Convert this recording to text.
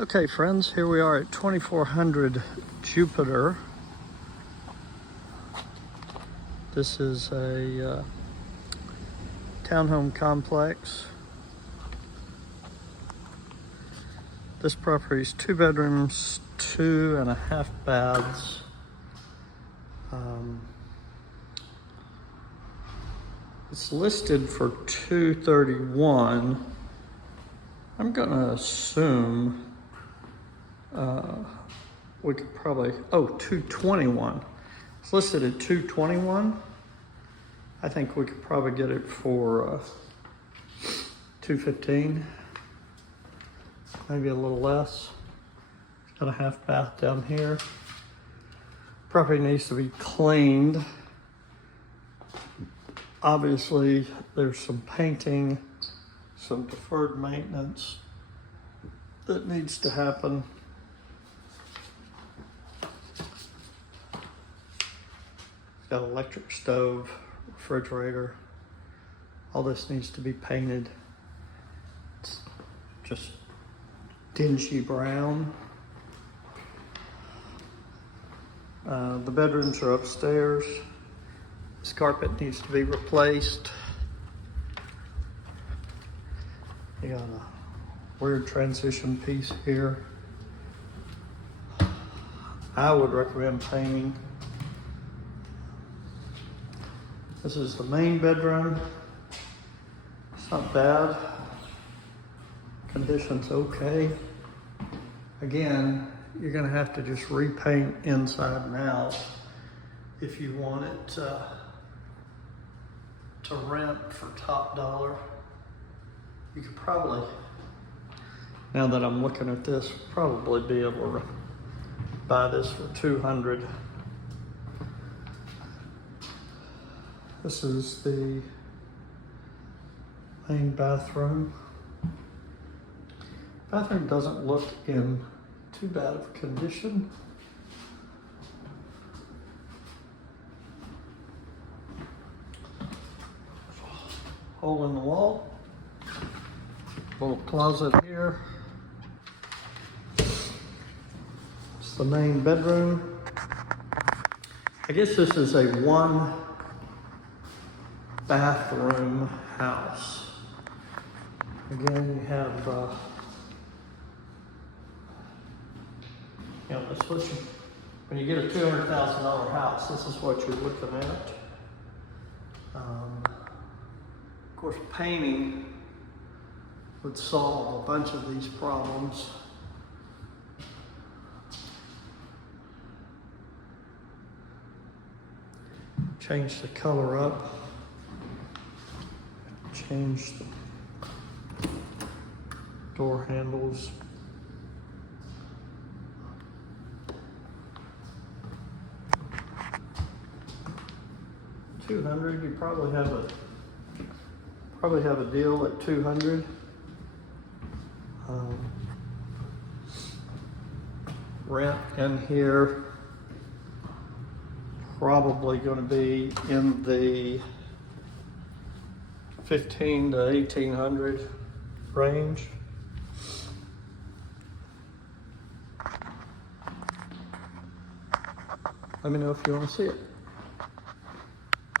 Okay friends, here we are at 2400 Jupiter. This is a townhome complex. This property is 2 bedrooms, 2.5 baths. It's listed for $231. I'm gonna assume we could probably, $221. It's listed at $221. I think we could probably get it for $215, maybe a little less. It's got a half bath down here. Property needs to be cleaned. Obviously, there's some painting, some deferred maintenance that needs to happen. It's got an electric stove, refrigerator. All this needs to be painted. It's just dingy brown. The bedrooms are upstairs. This carpet needs to be replaced. You got a weird transition piece here. I would recommend painting. This is the main bedroom. It's not bad. Condition's okay. Again, you're gonna have to just repaint inside and out if you want it to rent for top dollar. You could probably, now that I'm looking at this, probably be able to buy this for $200. This is the main bathroom. Bathroom doesn't look in too bad of a condition. Hole in the wall. Little closet here. It's the main bedroom. I guess this is a 1 bathroom house. Again, you have, that's what when you get a $200,000 house, this is what you're looking at. Of course, painting would solve a bunch of these problems. Change the color up. Change the door handles. $200. You probably have a deal at $200. Rent in here probably going to be in the $1,500 to $1,800 range. Let me know if you want to see it.